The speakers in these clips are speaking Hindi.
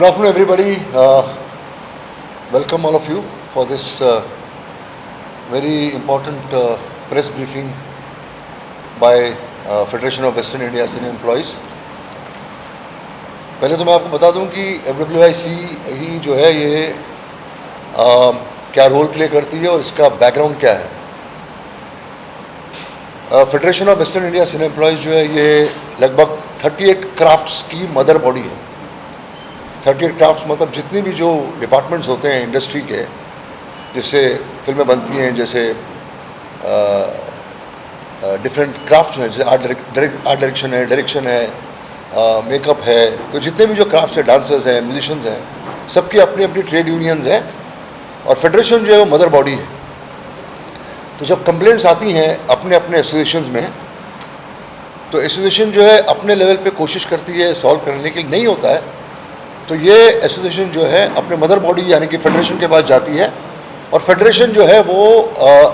Good afternoon, everybody. Welcome all of you for this very important press briefing by Federation of Western India Senior Employees. पहले तो मैं आपको बता दूं कि FWIC ही जो है ये क्या रोल प्ले करती है और इसका बैकग्राउंड क्या है. Federation of western India senior employees जो है ये लगभग 38 क्राफ्ट्स की मदर बॉडी है. 38 क्राफ्ट्स मतलब जितनी भी जो डिपार्टमेंट्स होते हैं इंडस्ट्री के, जिससे फिल्में बनती हैं, जैसे डिफरेंट क्राफ्ट्स हैं, जैसे आर्ट डायरेक्शन है, मेकअप है, तो जितने भी जो क्राफ्ट्स हैं, डांसर्स हैं, म्यूजिशियंस हैं, सबकी अपनी अपनी ट्रेड यूनियंस हैं और फेडरेशन जो है वो मदर बॉडी है. तो जब कंप्लेंट्स आती हैं अपने अपने एसोसिएशंस में, तो एसोसिएशन जो है अपने लेवल पे कोशिश करती है सॉल्व करने के लिए. नहीं होता है तो ये एसोसिएशन जो है अपने मदर बॉडी यानी कि फेडरेशन के पास जाती है और फेडरेशन जो है वो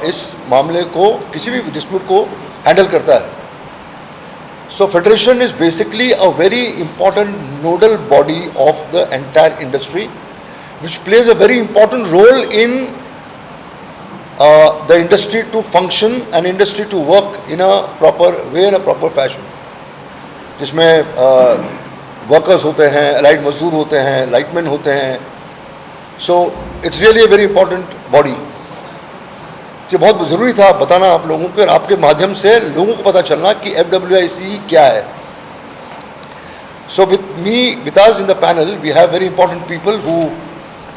इस मामले को, किसी भी डिस्प्यूट को हैंडल करता है. So federation is basically a very important nodal body of the entire industry which plays a very important role in the industry to function and industry to work in a proper way, in a proper fashion, जिसमें वर्कर्स होते हैं, अलाइड मजदूर होते हैं, लाइटमैन होते हैं. So it's really a very important body. ये बहुत ज़रूरी था बताना आप लोगों को और आपके माध्यम से लोगों को पता चलना कि FWIC क्या है. सो with us in the panel we have very important people who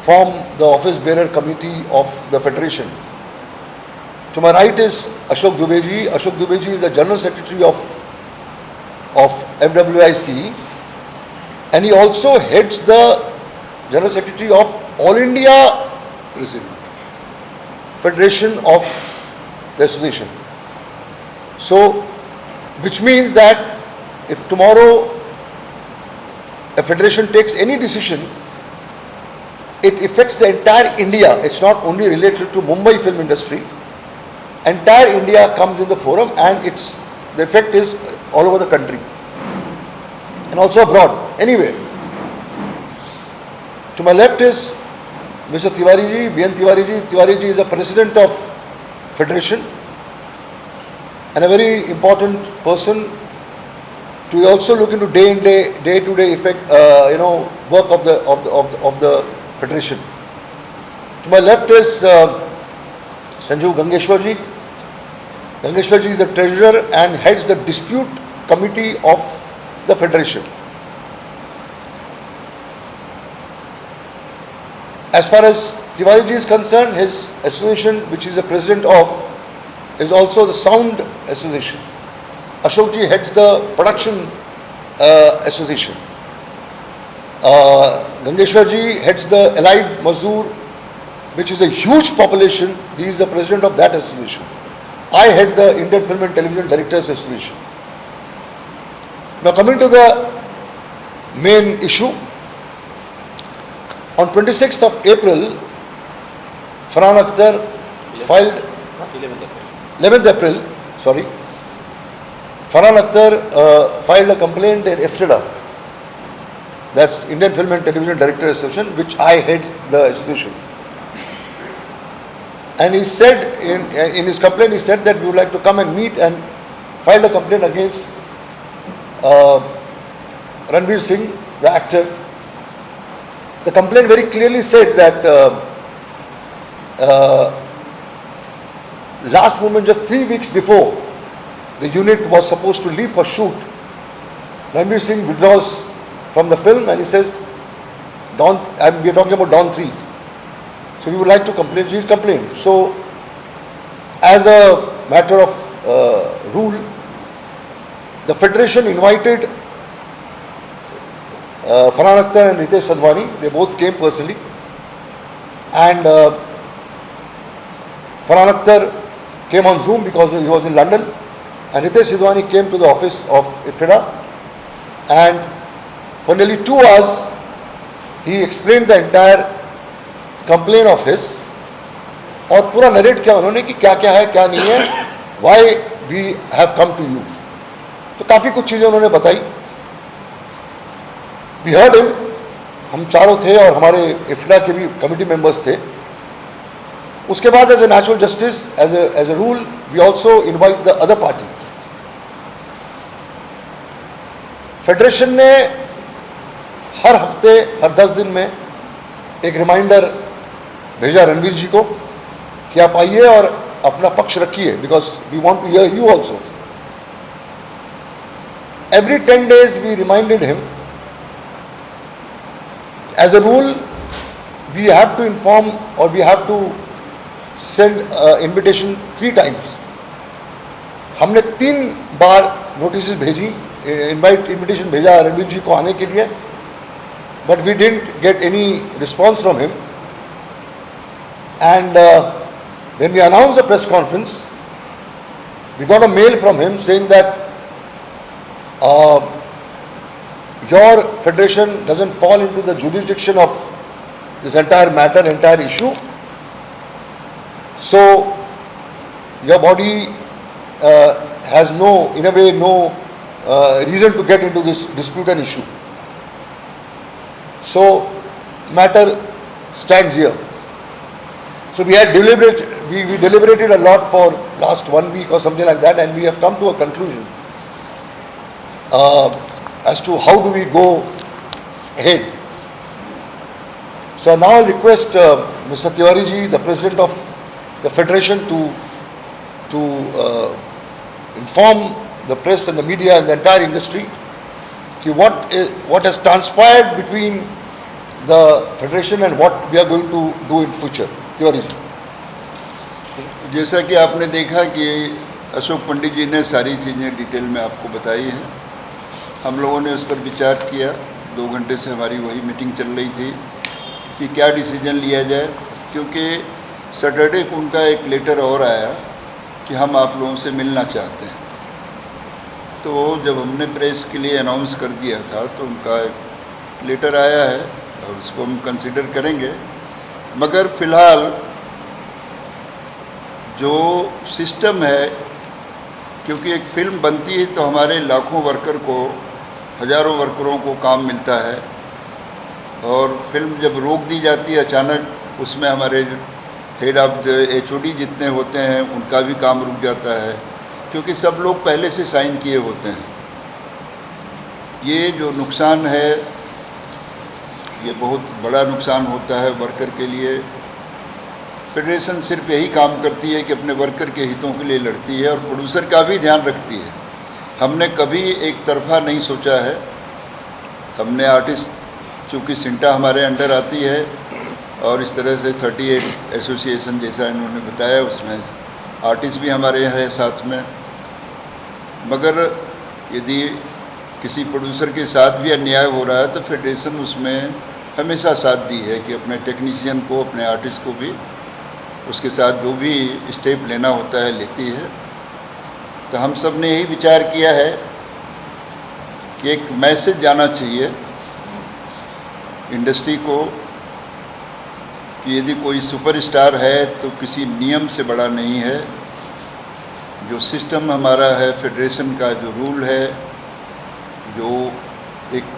form the office bearer committee of the federation. To my right is Ashok Dubey ji. Ashok Dubey ji is the General Secretary of FWIC, and he also heads the General Secretary of All India Federation of the Association. So, which means that if tomorrow a federation takes any decision, it affects the entire India. It's not only related to Mumbai film industry. Entire India comes in the forum, and the effect is all over the country and also abroad. Anyway, to my left is Mr. Tiwari ji, BN Tiwari ji. Tiwari ji is the president of federation and a very important person to also look into day to day effect, work of the federation. To my left is Sanju Gangeshwar ji. Gangeshwar ji is the treasurer and heads the dispute committee of the federation. As far as Tiwari ji is concerned, his association, which he is the president of, is also the Sound Association. Ashok ji heads the production association. Gangeshwar ji heads the Allied Mazdoor, which is a huge population. He is the president of that association. I head the Indian Film and Television Directors Association. Now coming to the main issue, on 26th of April, Farhan Akhtar filed 11th April, sorry, Farhan Akhtar filed a complaint in IFTDA, that's Indian Film and Television Directors Association, which I head the association. And he said, in his complaint, he said that we would like to come and meet and file a complaint against Ranveer Singh, the actor. The complaint very clearly said that last moment, just 3 weeks before the unit was supposed to leave for shoot, Ranveer Singh withdraws from the film and he says, we are talking about Dawn 3. So we would like to complain. He's complained. So, as a matter of rule, the federation invited Farhan Akhtar and Ritesh Sidhwani. They both came personally, and Farhan Akhtar came on Zoom because he was in London, and Ritesh Sidhwani came to the office of IFTDA, and for nearly 2 hours he explained the entire complain of his और पूरा नरेट किया उन्होंने कि क्या क्या है क्या नहीं है, why we have come to you. तो काफ़ी कुछ चीज़ें उन्होंने बताई. We heard him. हम चारों थे और हमारे इफ्टा के भी कमिटी मेंबर्स थे। उसके बाद as a natural justice, as a rule, we also invite the other party. Federation ने हर हफ्ते, हर 10 दिन में एक रिमाइंडर भेजा रणवीर जी को कि आप आइए और अपना पक्ष रखिए, because we want to hear you also. Every 10 days we reminded him. As a rule, we have to inform or we have to send invitation 3 times. हमने 3 बार नोटिस भेजी, इन्विटेशन भेजा रणवीर जी को आने के लिए, but we didn't get any response from him. And when we announced the press conference, we got a mail from him saying that your federation doesn't fall into the jurisdiction of this entire matter, entire issue. So your body has no, in a way, no reason to get into this dispute and issue. So matter stands here. So we had we deliberated a lot for last 1 week or something like that, and we have come to a conclusion as to how do we go ahead. So now I'll request Mr. Tiwari ji, the President of the Federation, to inform the press and the media and the entire industry what has transpired between the Federation and what we are going to do in future. Tiwari ji. जैसा कि आपने देखा कि अशोक पंडित जी ने सारी चीज़ें डिटेल में आपको बताई हैं। हम लोगों ने उस पर विचार किया। 2 घंटे से हमारी वही मीटिंग चल रही थी कि क्या डिसीजन लिया जाए, क्योंकि सैटरडे को उनका एक लेटर और आया कि हम आप लोगों से मिलना चाहते हैं। तो जब हमने प्रेस के लिए अनाउंस कर दिया था तो उनका एक लेटर आया है और उसको हम कंसिडर करेंगे। मगर फ़िलहाल जो सिस्टम है, क्योंकि एक फ़िल्म बनती है तो हमारे लाखों वर्कर को, हज़ारों वर्करों को काम मिलता है, और फिल्म जब रोक दी जाती है अचानक, उसमें हमारे हेड ऑफ द HOD जितने होते हैं उनका भी काम रुक जाता है, क्योंकि सब लोग पहले से साइन किए होते हैं। ये जो नुकसान है, ये बहुत बड़ा नुकसान होता है वर्कर के लिए। फेडरेशन सिर्फ यही काम करती है कि अपने वर्कर के हितों के लिए लड़ती है और प्रोड्यूसर का भी ध्यान रखती है। हमने कभी एक तरफा नहीं सोचा है। हमने आर्टिस्ट, चूँकि सिंटा हमारे अंडर आती है और इस तरह से 38 एसोसिएशन जैसा इन्होंने बताया, उसमें आर्टिस्ट भी हमारे यहाँ है साथ में। मगर यदि किसी प्रोड्यूसर के साथ भी अन्याय हो रहा है तो फेडरेशन उसमें हमेशा साथ दी है कि अपने टेक्नीशियन को, अपने आर्टिस्ट को भी उसके साथ जो भी स्टेप लेना होता है लेती है। तो हम सब ने यही विचार किया है कि एक मैसेज जाना चाहिए इंडस्ट्री को कि यदि कोई सुपरस्टार है तो किसी नियम से बड़ा नहीं है। जो सिस्टम हमारा है, फेडरेशन का जो रूल है, जो एक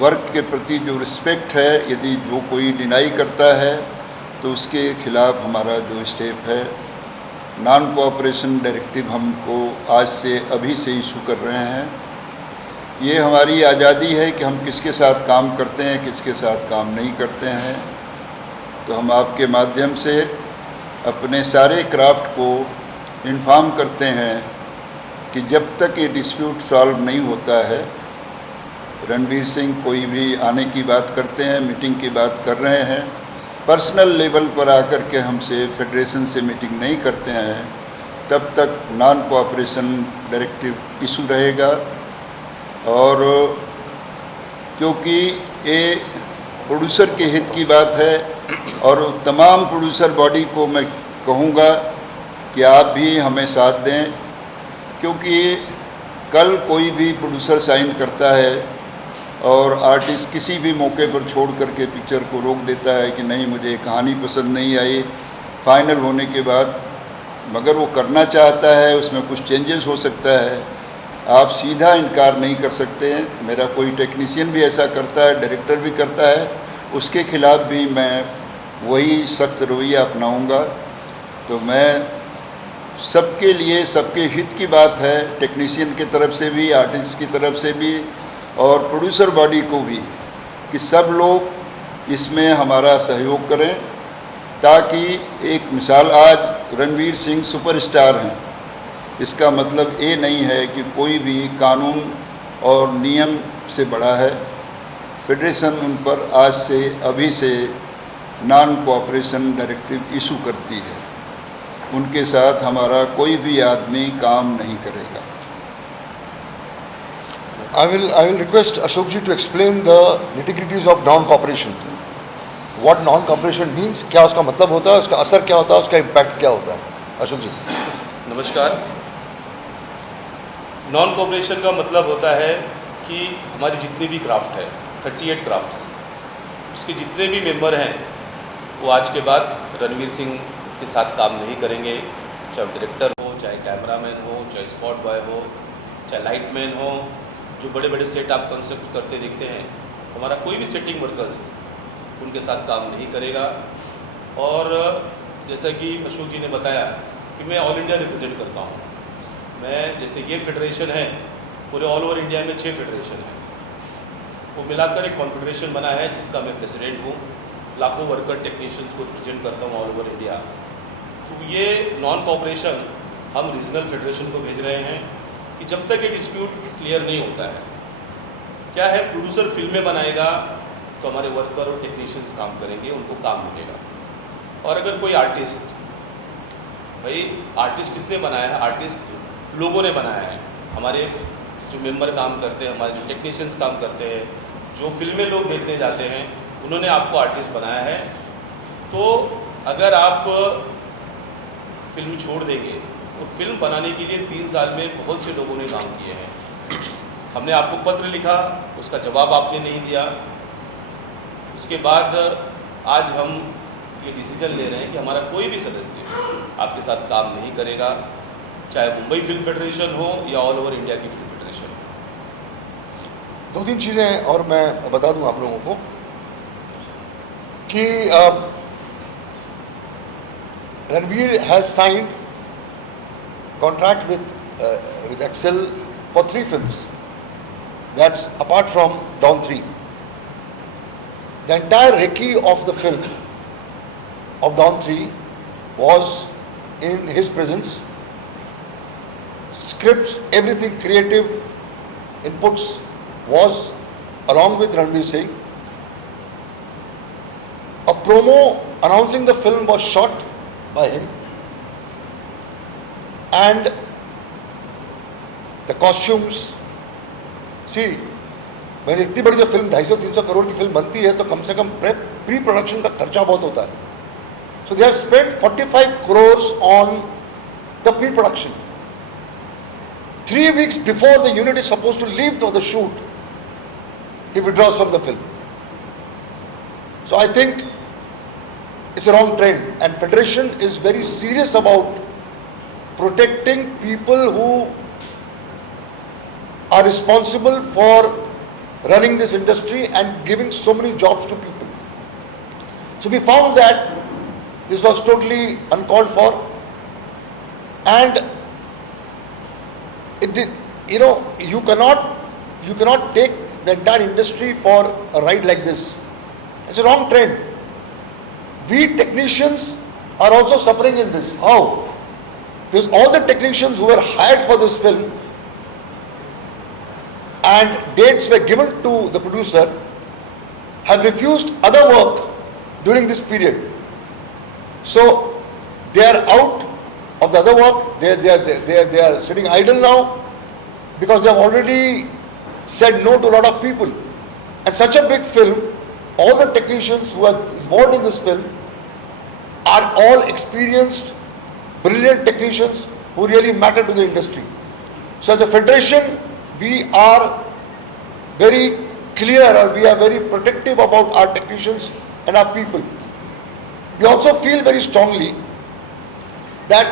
वर्क के प्रति जो रिस्पेक्ट है, यदि जो कोई डिनाई करता है तो उसके खिलाफ हमारा जो स्टेप है, नॉन कोऑपरेशन डायरेक्टिव हमको आज से अभी से इशू कर रहे हैं। ये हमारी आज़ादी है कि हम किसके साथ काम करते हैं, किसके साथ काम नहीं करते हैं। तो हम आपके माध्यम से अपने सारे क्राफ्ट को इन्फॉर्म करते हैं कि जब तक ये डिस्प्यूट सॉल्व नहीं होता है, रणवीर सिंह कोई भी आने की बात करते हैं, मीटिंग की बात कर रहे हैं, पर्सनल लेवल पर आकर के हमसे फेडरेशन से मीटिंग नहीं करते हैं, तब तक नॉन कोऑपरेशन डायरेक्टिव इशू रहेगा। और क्योंकि ये प्रोड्यूसर के हित की बात है और तमाम प्रोड्यूसर बॉडी को मैं कहूँगा कि आप भी हमें साथ दें, क्योंकि कल कोई भी प्रोड्यूसर साइन करता है और आर्टिस्ट किसी भी मौके पर छोड़ करके पिक्चर को रोक देता है कि नहीं मुझे कहानी पसंद नहीं आई फाइनल होने के बाद, मगर वो करना चाहता है, उसमें कुछ चेंजेस हो सकता है, आप सीधा इनकार नहीं कर सकते हैं। मेरा कोई टेक्नीशियन भी ऐसा करता है, डायरेक्टर भी करता है, उसके खिलाफ भी मैं वही सख्त रवैया अपनाऊंगा। तो मैं सबके लिए, सबके हित की बात है, टेक्नीशियन की तरफ से भी, आर्टिस्ट की तरफ से भी और प्रोड्यूसर बॉडी को भी, कि सब लोग इसमें हमारा सहयोग करें, ताकि एक मिसाल, आज रणवीर सिंह सुपरस्टार हैं, इसका मतलब ये नहीं है कि कोई भी कानून और नियम से बड़ा है। फेडरेशन उन पर आज से, अभी से नॉन कोऑपरेशन डायरेक्टिव इशू करती है। उनके साथ हमारा कोई भी आदमी काम नहीं करेगा। I will request Ashok ji to explain the nitty-gritties of non-cooperation. What non-cooperation means, क्या उसका मतलब होता है, उसका असर क्या होता है, उसका इम्पैक्ट क्या होता है। अशोक जी। नमस्कार। नॉन कोऑपरेशन का मतलब होता है कि हमारी जितनी भी क्राफ्ट है, 38 क्राफ्ट्स, उसके जितने भी मेंबर हैं वो आज के बाद रणवीर सिंह के साथ काम नहीं करेंगे। चाहे डायरेक्टर हो, चाहे कैमरामैन हो, चाहे स्पॉट बॉय हो, चाहे लाइटमैन हो, जो बड़े बड़े सेट आप कंसेप्ट करते देखते हैं, हमारा कोई भी सेटिंग वर्कर्स उनके साथ काम नहीं करेगा। और जैसा कि अशोक जी ने बताया कि मैं ऑल इंडिया रिप्रेजेंट करता हूँ। मैं, जैसे ये फेडरेशन है, पूरे ऑल ओवर इंडिया में 6 फेडरेशन है, वो मिलाकर एक कॉन्फेडरेशन बना है जिसका मैं प्रेसिडेंट हूँ। लाखों वर्कर टेक्नीशियंस को रिप्रेजेंट करता हूँ ऑल ओवर इंडिया। तो ये नॉन कोऑपरेशन हम रीजनल फेडरेशन को भेज रहे हैं कि जब तक ये डिस्प्यूट क्लियर नहीं होता है, क्या है, प्रोड्यूसर फिल्में बनाएगा तो हमारे वर्कर और टेक्नीशियंस काम करेंगे, उनको काम मिलेगा। और अगर कोई आर्टिस्ट, भाई आर्टिस्ट किसने बनाया है? आर्टिस्ट लोगों ने बनाया है। हमारे जो मेंबर काम करते हैं, हमारे जो टेक्नीशियंस काम करते हैं, जो फिल्में लोग देखने जाते हैं, उन्होंने आपको आर्टिस्ट बनाया है। तो अगर आप फिल्म छोड़ देंगे तो फिल्म बनाने के लिए 3 साल में बहुत से लोगों ने काम किए हैं। हमने आपको पत्र लिखा, उसका जवाब आपने नहीं दिया। उसके बाद आज हम ये डिसीजन ले रहे हैं कि हमारा कोई भी सदस्य आपके साथ काम नहीं करेगा, चाहे मुंबई फिल्म फेडरेशन हो या ऑल ओवर इंडिया की फिल्म फेडरेशन हो। 2-3 चीज़ें और मैं बता दूं आप लोगों को कि Ranveer has signed contract with Excel for 3 films. That's apart from Dawn 3. The entire recce of the film of Dawn 3 was in his presence. Scripts, everything, creative inputs was along with Ranveer Singh. A promo announcing the film was shot by him, and the costumes, see, मैंने इतनी बड़ी जो फिल्म 250-300 करोड़ की फिल्म बनती है तो कम से कम प्री प्रोडक्शन का खर्चा बहुत होता है. So they have spent 45 crores on the pre production. 3 weeks before the unit is supposed to leave for the shoot, he withdraws from the film. So I think it's a wrong trend, and Federation is very serious about protecting people who are responsible for running this industry and giving so many jobs to people. So we found that this was totally uncalled for, and it did, you cannot take the entire industry for a ride like this. It's a wrong trend. We technicians are also suffering in this. How? Because all the technicians who were hired for this film and dates were given to the producer have refused other work during this period. So they are out of the other work. They are sitting idle now because they have already said no to a lot of people. And such a big film, all the technicians who are involved in this film are all experienced, brilliant technicians who really matter to the industry. So as a federation, we are very clear, or we are very protective about our technicians and our people. We also feel very strongly that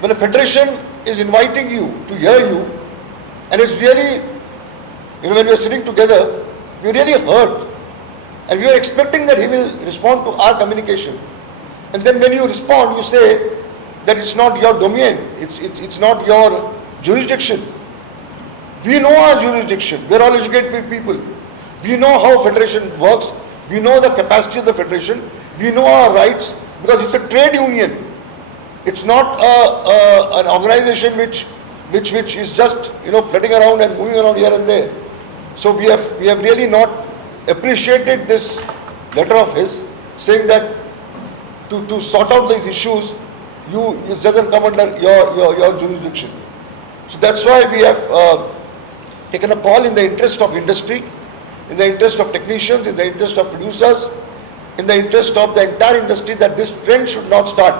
when a federation is inviting you to hear you, And it's really, when we are sitting together, we really hurt. And we are expecting that he will respond to our communication. And then when you respond, you say that it's not your domain, it's not your jurisdiction. We know our jurisdiction. We are all educated people. We know how federation works. We know the capacity of the federation. We know our rights because it's a trade union. It's not an organization which is just floating around and moving around here and there. So we have really not appreciated this letter of his saying that to sort out these issues, it doesn't come under your jurisdiction. So that's why we have taken a call in the interest of industry, in the interest of technicians, in the interest of producers, in the interest of the entire industry, that this trend should not start.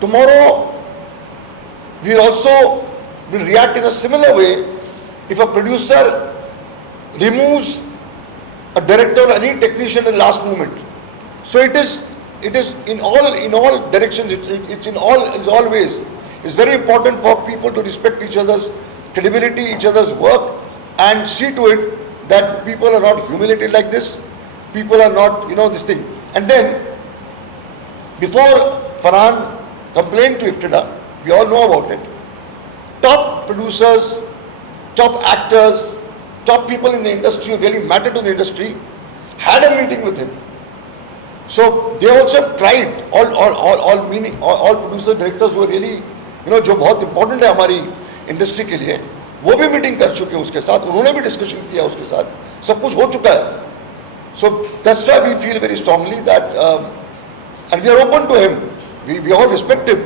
Tomorrow, we also will react in a similar way if a producer removes a director or any technician in the last moment. So it is in all directions. It's in all ways. It's very important for people to respect each other's credibility, each other's work, and see to it that people are not humiliated like this. People are not, this thing. And then, before Farhan complained to IFTDA, we all know about it. Top producers, top actors, top people in the industry who really matter to the industry had a meeting with him. So they also have tried, all producer directors who are really, जो बहुत important है हमारी industry के लिए, वो भी meeting कर चुके हैं उसके साथ, उन्होंने भी discussion किया उसके साथ, सब कुछ हो चुका है. So that's why we feel very strongly that, and we are open to him. We all respect him.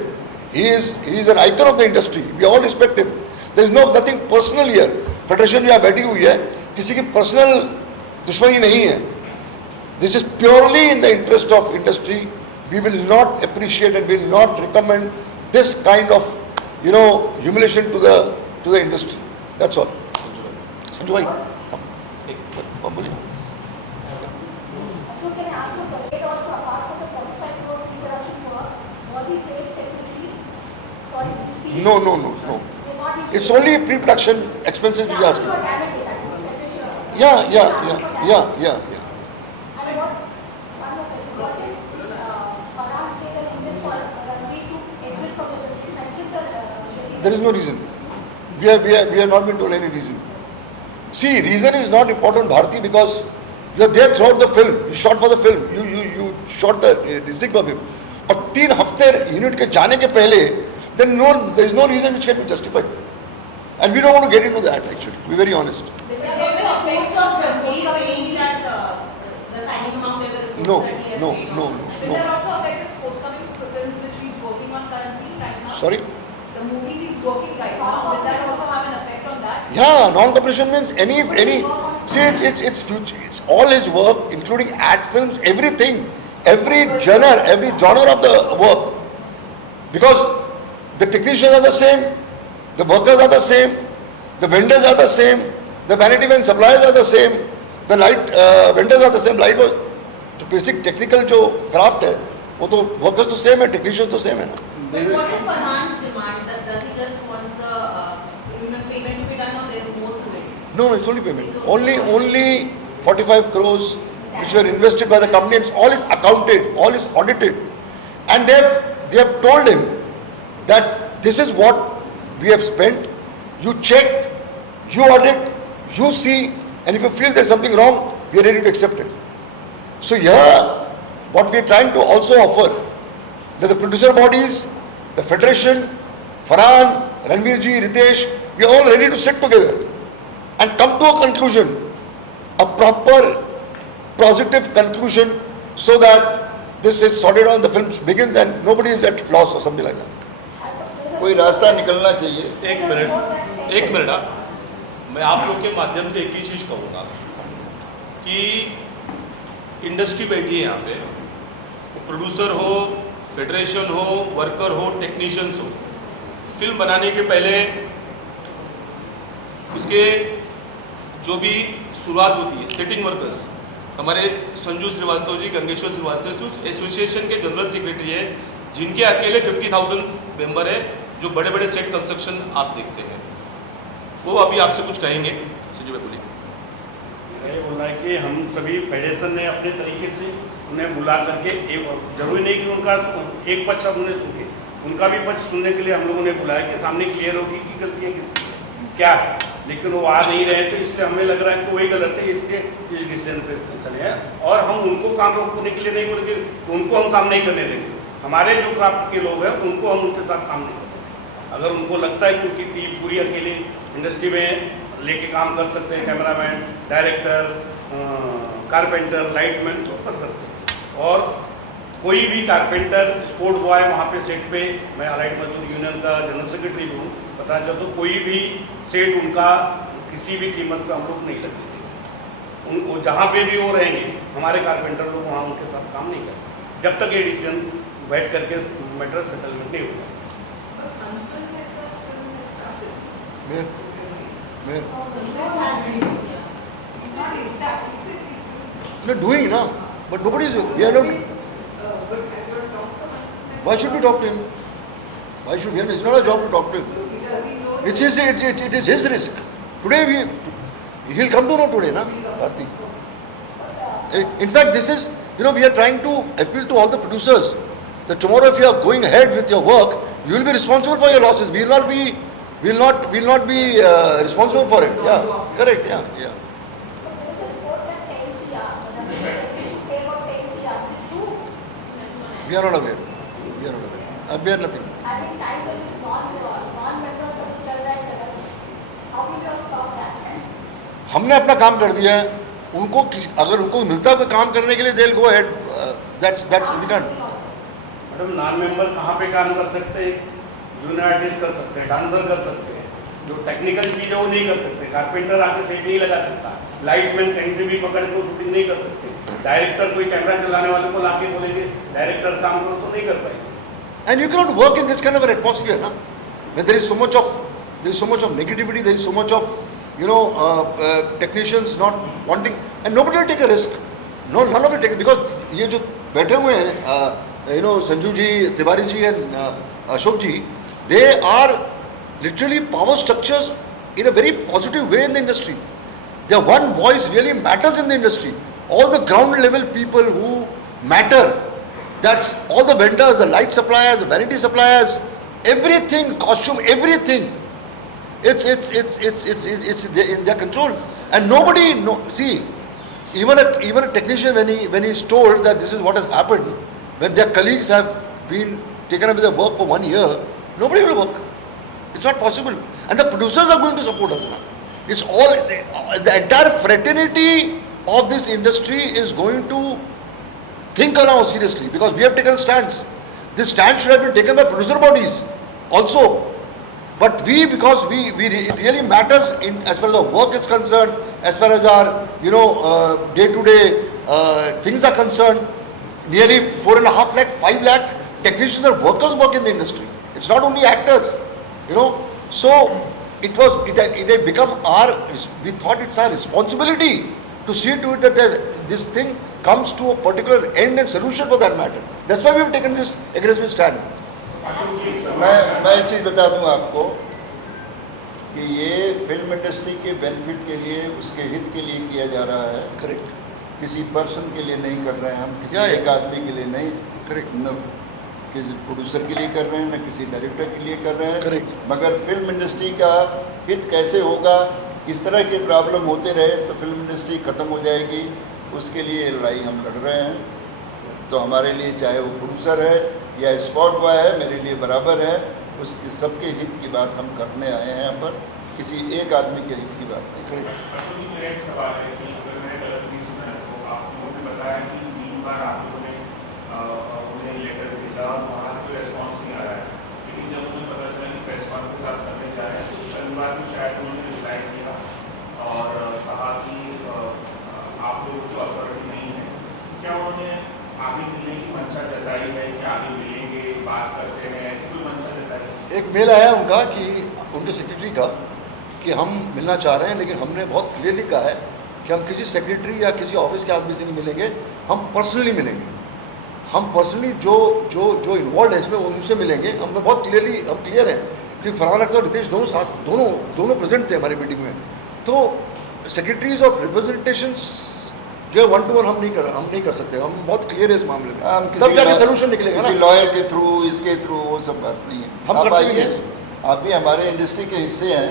He is an icon of the industry. We all respect him. There is nothing personal here. Federation यहाँ बैठी हुई है, किसी की personal दुश्मनी नहीं है. This is purely in the interest of industry. We will not appreciate and will not recommend this kind of, humiliation to the industry. That's all. Sanju bhai, come. बोलिए. So can I ask you, the rate also apart from the 45 crore pre-production work, was he paid separately for his fees? No. They not even- It's only pre-production expenses which you ask. For damage, federation. Yeah. And one more question. What did Farhan say the reason for Ranveer to exit from the He mentioned the There is no reason. We have not been told any reason. See, reason is not important, Bharti, because you are there throughout the film. You shot for the film. You shot the district of him. और 3 हफ्ते यूनिट के जाने के पहले, then there is no reason which can be justified. And we don't want to get into that actually, to be very honest. There were reports of Ranveer paying that the signing amount they were reports No. that he has paid. No. Will that also affect his forthcoming films which he's working on currently right now? Sorry? The movies he's working right now, will that also have an effect on that? Yeah, non-cooperation means any. See, it's future. It's all his work, including ad films, everything, every genre of the work. Because the technicians are the same, the workers are the same, the vendors are the same, the vanity van suppliers are the same, the light vendors are the same. Light was तो basic technical जो craft है, वो तो workers तो same है, technicians तो same है ना. But what is Farhan's demand? Does he just wants the payment to be done, or there's more to it? No, it's only payment. Only 45 crores which were invested by the company. It's all is accounted, all is audited, and they have told him that this is what we have spent. You check, you audit, you see, and if you feel there's something wrong, we are ready to accept it. So here, what we are trying to also offer, that the producer bodies, the federation, Farhan, Ranveer ji, Ritesh, we are all ready to sit together and come to a conclusion, a proper, positive conclusion, so that this is sorted out, the film begins and nobody is at loss or something like that. कोई रास्ता निकलना चाहिए. एक मिनट मैं आप लोग के माध्यम से एक ही चीज़ कहूँगा कि इंडस्ट्री बैठी है यहाँ पे, प्रोड्यूसर हो, फेडरेशन हो, वर्कर हो, टेक्नीशियंस हो, फिल्म बनाने के पहले उसके जो भी शुरुआत होती है, सेटिंग वर्कर्स, हमारे संजू श्रीवास्तव जी, गंगेश्वर श्रीवास्तव एसोसिएशन के जनरल सेक्रेटरी है, जिनके अकेले 50,000 मेंबर है, जो बड़े बड़े सेट कंस्ट्रक्शन आप देखते हैं, वो अभी आपसे कुछ कहेंगे। संजू भाई बोलिए। मेरा ये बोलना है कि हम सभी फेडरेशन ने अपने तरीके से उन्हें बुला करके, एक जरूरी नहीं कि उनका एक पक्ष हमने सुन के, उनका भी पक्ष सुनने के लिए हम लोगों ने बुलाया कि सामने क्लियर हो कि गलतियाँ किसकी है, क्या है। लेकिन वो आ नहीं रहे, तो इसलिए हमें लग रहा है कि वही गलत है, इसलिए इस डिसीजन पे चले हैं। और हम उनको काम रोकने के लिए नहीं बोलेंगे, उनको हम काम नहीं करने देंगे। हमारे जो क्राफ्ट के लोग हैं उनको हम उनके साथ काम नहीं करते। अगर उनको लगता है कि उनकी टीम पूरी अकेली इंडस्ट्री में लेके काम कर सकते हैं, कैमरामैन, डायरेक्टर, कारपेंटर, लाइटमैन, तो कर सकते हैं। और कोई भी कारपेंटर, स्पोर्ट बॉय वहाँ पे सेट पे, मैं अलाइड मजदूर यूनियन का जनरल सेक्रेटरी भी हूँ, पता चल तो कोई भी सेट उनका किसी भी कीमत पे हम लोग नहीं लगने देंगे। उनको जहाँ पे भी वो रहेंगे, हमारे कारपेंटर लोग वहाँ उनके साथ काम नहीं करेंगे जब तक ये डिसीजन बैठ करके मैटर सेटलमेंट नहीं होगा। Not doing now, but nobody is. We are not. Why should we talk to him? Why should we? It's not our job to talk to him. It is his risk. Today he'll come to know today, na, Karthik. In fact, this is, we are trying to appeal to all the producers that tomorrow if you are going ahead with your work, you will be responsible for your losses. We will not be responsible for it. Yeah, correct. Yeah. But there is a report that 10 CR, they pay about 10 CR. Is it true? We are not aware. We are nothing. Having time with non-members का जो चल रहा है चला, how will you stop that? हमने अपना काम कर दिया है। उनको अगर उनको मिलता है कोई काम करने के लिए, they'll go ahead. That's we can't. Madam, non member कहाँ पे काम कर सकते हैं? जूनियर आर्टिस्ट कर सकते हैं, डांसर कर सकते हैं, जो टेक्निकल चीज़ है वो नहीं कर सकते। कारपेंटर आके सेट नहीं लगा सकता, लाइटमैन कहीं से भी पकड़ के शूटिंग नहीं कर सकते, डायरेक्टर कोई कैमरा चलाने वाले को लाके बोलेंगे डायरेक्टर काम करो तो नहीं कर पाएंगे। And you cannot work in this kind of an atmosphere, na? When there is so much of negativity, there is so much of technicians not wanting, and nobody will take a risk. No, none of it take it, because ये जो बैठे हुए हैं, संजू जी, Tiwari ji and Ashok ji, they are literally power structures in a very positive way in the industry. Their one voice really matters in the industry. All the ground level people who matter, that's all the vendors, the light suppliers, the vanity suppliers, everything, costume, everything. It's in their control, and nobody see. Even a technician, when he is told that this is what has happened, when their colleagues have been taken up with their work for 1 year, nobody will work. It's not possible, and the producers are going to support us now. It's all the entire fraternity of this industry is going to think now seriously, because we have taken a stance. This stance should have been taken by producer bodies also, but because it really matters as far as the work is concerned, as far as our day-to-day things are concerned. Nearly 4.5 lakh, 5 lakh technicians and workers work in the industry. It's not only actors, So it had become we thought it's our responsibility to see to it that this thing comes to a particular end and solution for that matter. That's why we have taken this aggressive stand. मैं एक चीज़ बता दूं आपको कि ये फिल्म इंडस्ट्री के बेनिफिट के लिए, उसके हित के लिए किया जा रहा है। Correct. किसी पर्सन के लिए नहीं कर रहे हैं हम, किसी एक आदमी के लिए नहीं। Correct. न किसी प्रोड्यूसर के लिए कर रहे हैं, न किसी डायरेक्टर के लिए कर रहे हैं। Correct. मगर फिल्म इंडस्ट्री का हित कैसे होगा, इस तरह के प्रॉब्लम होते रहे तो फिल्म इंडस्ट्री ख़त्म हो जाएगी। उसके लिए लड़ाई हम लड़ रहे हैं। तो हमारे लिए चाहे वो प्रोड्यूसर है या स्पॉट बॉय है, मेरे लिए बराबर है। उसके सबके हित की बात हम करने आए हैं यहाँ पर, किसी एक आदमी के हित की बात नहीं। मेरा एक सवाल है कि अगर मैंने गलत नहीं सुना है तो आपने बताया कि 3 बार आप लोगों ने उन्हें लेटर भेजा और वहाँ से कोई रेस्पॉन्स नहीं आ रहा है, लेकिन जब उन्हें पता चला कि प्रेस कॉन्फ्रेंस आप करने जा रहे हैं तो शनिवार को शायद उन्होंने रिप्लाई किया और कहा कि आप लोगों की अथॉरिटी नहीं है। क्या उन्होंने आगे मिलने की मंशा जताई है कि आगे मिलेंगे, बात करते हैं, ऐसी कोई मंशा जताई? एक मेल आया उनका कि उनके सेक्रेटरी का कि हम मिलना चाह रहे हैं, लेकिन हमने बहुत क्लियरली कहा है कि हम किसी सेक्रेटरी या किसी ऑफिस के आदमी से नहीं मिलेंगे, हम पर्सनली मिलेंगे। हम पर्सनली जो इन्वॉल्व है इसमें उनसे मिलेंगे। हम बहुत क्लियर हैं कि कि फरहान अख्तर और रितेश दोनों प्रेजेंट थे हमारी मीटिंग में। तो सेक्रेटरीज और रिप्रेजेंटेशंस जो है 1 to 1 हम नहीं कर सकते। हम बहुत क्लियर है इस मामले में, हम तब जाके सोल्यूशन निकलेगा किसी ना। लॉयर के थ्रू, इसके थ्रू, वो सब बात नहीं है। हम आप करते भी आइए, नहीं। आप भी हमारे इंडस्ट्री के हिस्से हैं,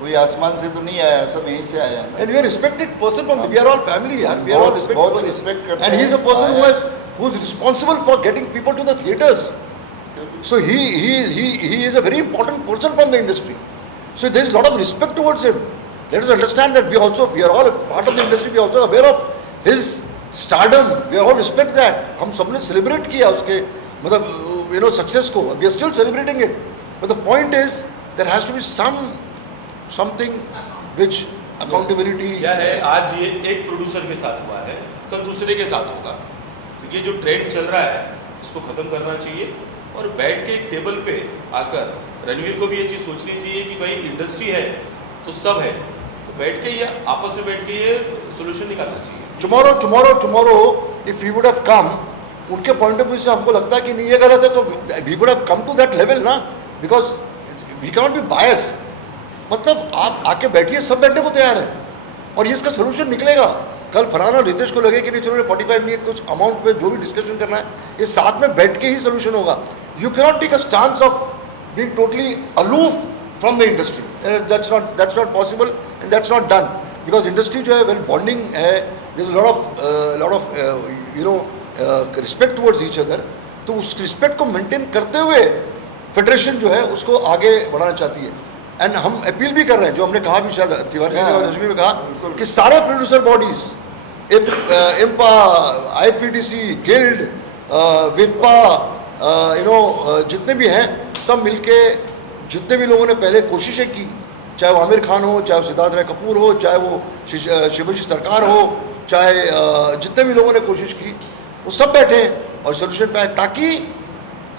कोई आसमान से तो नहीं आया, सब यहीं से आया है। And we are respected person from, we are all family यार, we are all respected बहुत person. respect करते And he is a हैं। person who is responsible for getting people to the theatres. So he is a very important person from the industry. So there is a lot of respect towards him. Let us understand that we are all part of the industry. We are also aware of his stardom. We are all respect that. हम सबने celebrate किया उसके मतलब success को. We are still celebrating it. But the point is there has to be something which accountability. क्या है, आज ये एक प्रोड्यूसर के साथ हुआ है, कल दूसरे के साथ होगा। तो ये जो ट्रेंड चल रहा है इसको ख़त्म करना चाहिए और बैठ के एक टेबल पे आकर रणवीर को भी ये चीज़ सोचनी चाहिए कि भाई इंडस्ट्री है तो सब है, तो बैठ के ये आपस में बैठ के ये सोल्यूशन निकालना चाहिए। Tomorrow, if he would have come, उनके पॉइंट ऑफ व्यू से हमको लगता है कि नहीं ये गलत है, तो we would have come to that level ना, because we cannot be biased. मतलब आप आके बैठिए, सब बैठने को तैयार है और ये इसका सोल्यूशन निकलेगा। कल फरहान और रितेश को लगे कि नहीं चलो 45 मिनट कुछ अमाउंट पे जो भी डिस्कशन करना है ये साथ में बैठ के ही सोल्यूशन होगा। You cannot take a stance of being totally aloof from the industry. That's not possible and that's not done, because industry जो है वेल बॉन्डिंग है, there is lot of respect towards each other. तो उस रिस्पेक्ट को मेंटेन करते हुए फेडरेशन जो है उसको आगे बढ़ाना चाहती है। एंड हम अपील भी कर रहे हैं, जो हमने कहा भी शायद तिवारी ने और रश्मि ने कहा कि सारे प्रोड्यूसर बॉडीज इम्पा, IFPTC, गिल्ड, विफ्पा, जितने भी हैं सब मिलके, जितने भी लोगों ने पहले कोशिशें की, चाहे वो आमिर खान हो, चाहे वो सिद्धार्थ राय कपूर हो, चाहे वो शिवाजी सरकार हो, चाहे जितने भी लोगों ने कोशिश की, वो सब बैठे और सोल्यूशन पे आए, ताकि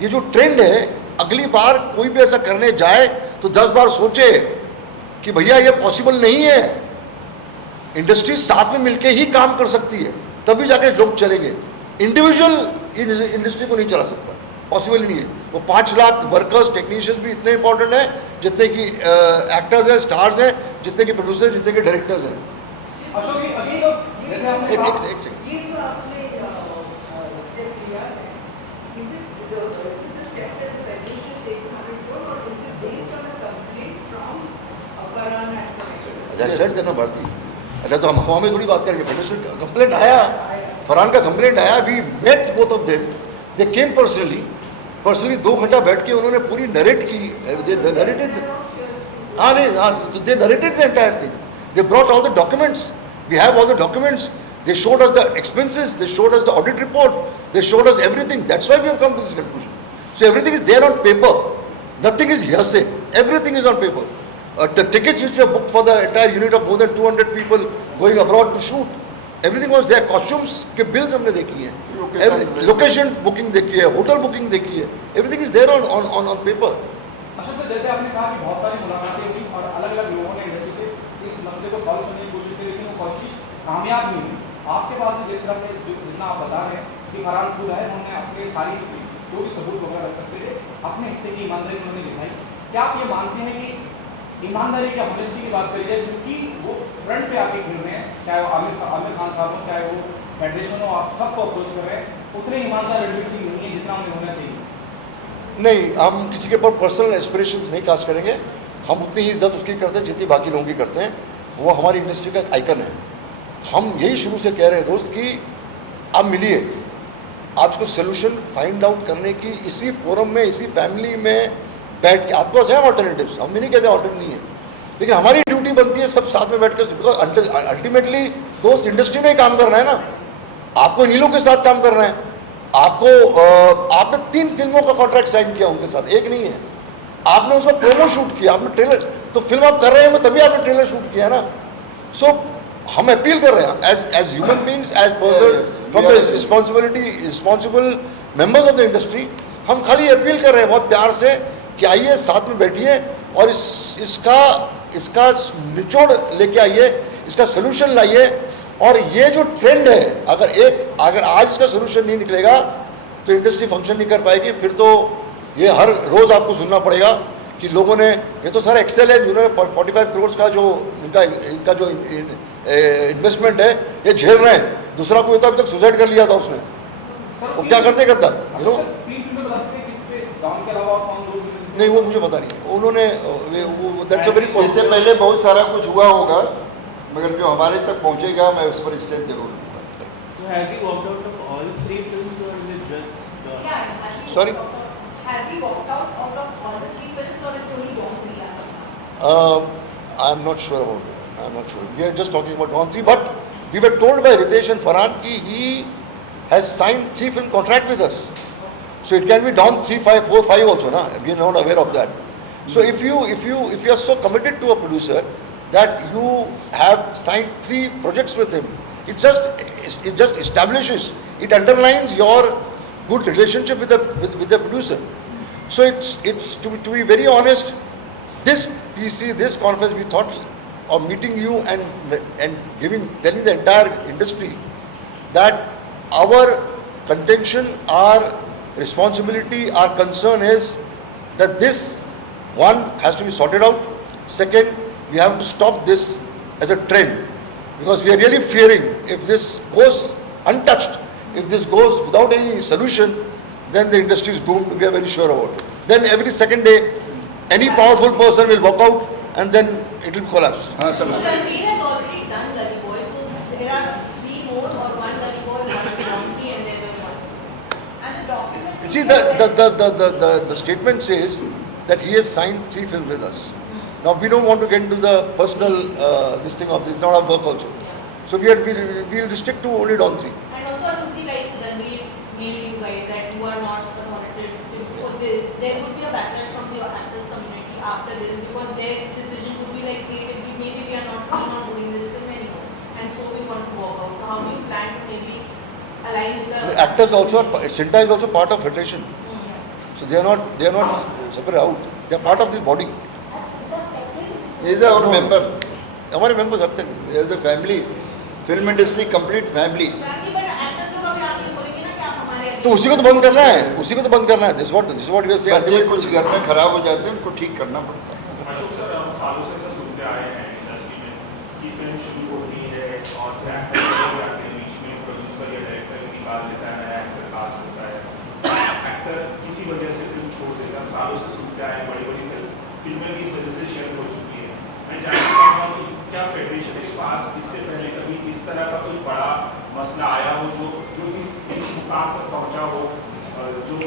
ये जो ट्रेंड है अगली बार कोई भी ऐसा करने जाए तो 10 बार सोचे कि भैया ये पॉसिबल नहीं है। इंडस्ट्री साथ में मिलके ही काम कर सकती है, तभी जाके लोग चलेंगे। इंडिविजुअल इंडस्ट्री को नहीं चला सकता, पॉसिबल नहीं है। वो 5 लाख वर्कर्स, टेक्नीशियंस भी इतने इंपॉर्टेंट हैं जितने की एक्टर्स हैं, स्टार्स हैं, जितने के प्रोड्यूसर, जितने के डायरेक्टर्स हैं। एक सेकंड, देना भारती। अच्छा तो हम हवा में थोड़ी बात करेंगे। फेडरेशन कंप्लेंट आया, फरहान का कंप्लेंट आया, we met both of them, they came personally 2 घंटा बैठ के उन्होंने पूरी नरेट की, they narrated the entire thing, they brought all the documents, we have all the documents, they showed us the expenses, they showed us the audit report, they showed us everything, that's why we have come to this conclusion. So everything is there on paper, nothing is hearsay, everything is on paper. The tickets which were booked for the entire unit of more than 200 people going abroad to shoot, everything was there. Costumes के bills हमने देखी है, location booking देखी है, hotel booking देखी है, everything is there on paper. अच्छा, तो जैसे आपने कहा कि बहुत सारी मुलाकातें हुई और अलग-अलग लोगों ने इंडस्ट्री से इस मसले को सॉल्व करने की कोशिश की, लेकिन वो कोशिश कामयाब नहीं हुई। आपके पास भी जिस तरह से जितना आप बता रहे हैं कि फरहान खुद है, उन्होंने अपने सारी जो भी सबूत वगैरह रख सकते थे, अपने हिस्से की ईमानदारी उन्होंने दिखाई। क्या आप ये मानते हैं कि ईमानदारी की ऑनेस्टी की बात करी जाए, क्योंकि वो फ्रंट पे आके खेल रहे हैं, चाहे वो आमिर खान साहब हो, चाहे वो फेडरेशन हो, आप सबको अप्रोच कर रहे हैं, उतने ईमानदार रणवीर सिंह नहीं है जितना उन्हें होना चाहिए। नहीं, हम किसी के ऊपर पर्सनल एस्पिरेशंस नहीं कास्ट करेंगे। हम उतनी ही इज्जत उसकी करते हैं जितनी बाकी लोगों की करते हैं। वो हमारी इंडस्ट्री का एक आइकन है। हम यही शुरू से कह रहे हैं दोस्त कि आप मिलिए, आप इसको सोल्यूशन फाइंड आउट करने की इसी फोरम में, इसी फैमिली में बैठ के, आपके पास है ऑल्टरनेटिव्स, हम भी नहीं कहते ऑल्टरनेटिव नहीं है, लेकिन हमारी ड्यूटी बनती है सब साथ में बैठ कर, बिकॉज अल्टीमेटली दोस्त इंडस्ट्री में ही काम करना है ना, आपको इन्हीं लोगों के साथ काम करना है। आपने 3 फिल्मों का कॉन्ट्रैक्ट साइन किया उनके साथ, एक नहीं है। आपने उसका प्रोमो शूट किया, आपने ट्रेलर, तो फिल्म आप कर रहे हैं तभी आपने ट्रेलर शूट किया ना। सो हम अपील कर रहे हैं as human beings, as person from the responsible members of the industry, हम खाली अपील कर रहे हैं बहुत प्यार से कि आइए साथ में बैठिए और इसका निचोड़ लेके आइए, इसका सोल्यूशन लाइए। और ये जो ट्रेंड है, अगर आज इसका सोल्यूशन नहीं निकलेगा तो इंडस्ट्री फंक्शन नहीं कर पाएगी। फिर तो ये हर रोज़ आपको सुनना पड़ेगा कि लोगों ने, ये तो सर एक्सेल है जिन्होंने 45 करोड़ का जो इनका जो इन्वेस्टमेंट है ये झेल रहे हैं। दूसरा कोई तो अभी तक सुसाइड कर लिया था उसने, वो क्या करते करता यू नो। नहीं वो मुझे पता नहीं, उन्होंने दैट्स अ वेरी, इससे पहले बहुत सारा कुछ हुआ होगा, मगर जो हमारे तक पहुंचेगा मैं उस पर स्टेप जरूर लूँगा। So has he worked out of all 3 films or is it just the... Yeah, has he Sorry? Has he walked out of all the 3 films or it's only Don 3 as of now? I'm not sure about it. I'm not sure. We are just talking about Don 3, but we were told by Ritesh and Farhan कि he has signed 3 film contract with us. So it can be Don 3, 5, 4, 5 also, na? We are not aware of that. So if you are so committed to a producer that you have signed 3 projects with him, it just establishes, it underlines your good relationship with the producer. So it's to be very honest, this PC, this conference, we thought of meeting you and telling the entire industry that our contention, our responsibility, our concern is that this one has to be sorted out. Second, we have to stop this as a trend, because we are really fearing if this goes untouched, if this goes without any solution, then the industry is doomed. We are very sure about it. Then every second day, any powerful person will walk out and then it will collapse. हाँ So सलाम। Ranveer has already done Gully Boy, so there are 3 more or 1 Gully Boy, 1 Don 3 and then 1. And the documents... See, the statement says that he has signed 3 films with us. Now we don't want to get into the personal this thing of this. It's not our work also. So we'll restrict to only Don 3. And also I would be like Ranveer mailed you guys that you are not authoritative for this. There would be a backlash from the actors community after this, because their decision would be like, maybe we are not keen on doing this film anymore, and so we want to walk out. So how do you plan to maybe align with the Actors also, Cinta is also part of federation. So they are not separate out. They are part of this body. He is our member. हमारे members अब तक He is a family. Film industry complete family. Family, but actors लोग अभी आके बोलेंगे ना कि आप हमारे तो उसी को तो बंद करना है, उसी को तो बंद करना है. This is what we are saying. बच्चे कुछ घर में खराब हो जाते हैं, उनको ठीक करना पड़ता है। अशोक सर, हम सालों से ऐसा सुनते आए हैं इंडस्ट्री में कि फिल्म शुरू होती है और फिर एक्टर के बीच में प्रोड्यूसर या डायरेक्टर निकाल देता है, नया एक्टर कास्ट होता है, एक्टर किसी वजह से फिल्म छोड़ देता है। हम सालों से सुनते आए हैं, बड़ी फिल्में भी इस वजह से शेयर हो चुकी है। मैं जानना चाहूँगा कि क्या फेडरेशन के पास इससे पहले कभी इस तरह का कोई बड़ा मसला आया हो जो इस मुकाम तक पहुँचा हो, जो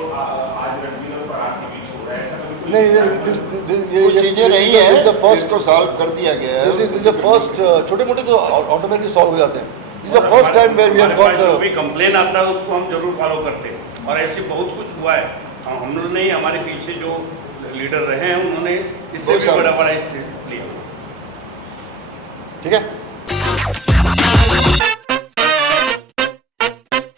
आज रणवीर और फरहान के बीच हो रहा है? ऐसा कभी नहीं, कुछ चीजें नहीं है, फर्स्ट इसको सॉल्व कर दिया गया है। दिस इज द फर्स्ट, छोटे मोटे तो ऑटोमेटिकली सॉल्व हो जाते हैं. This is the first time where we have got जो भी कंप्लेन आता है उसको हम जरूर फॉलो करते हैं, और ऐसे बहुत कुछ हुआ है। हम लोग ने, हमारे पीछे जो लीडर रहे हैं उन्होंने इससे भी बड़ा स्टेप लिया। ठीक है.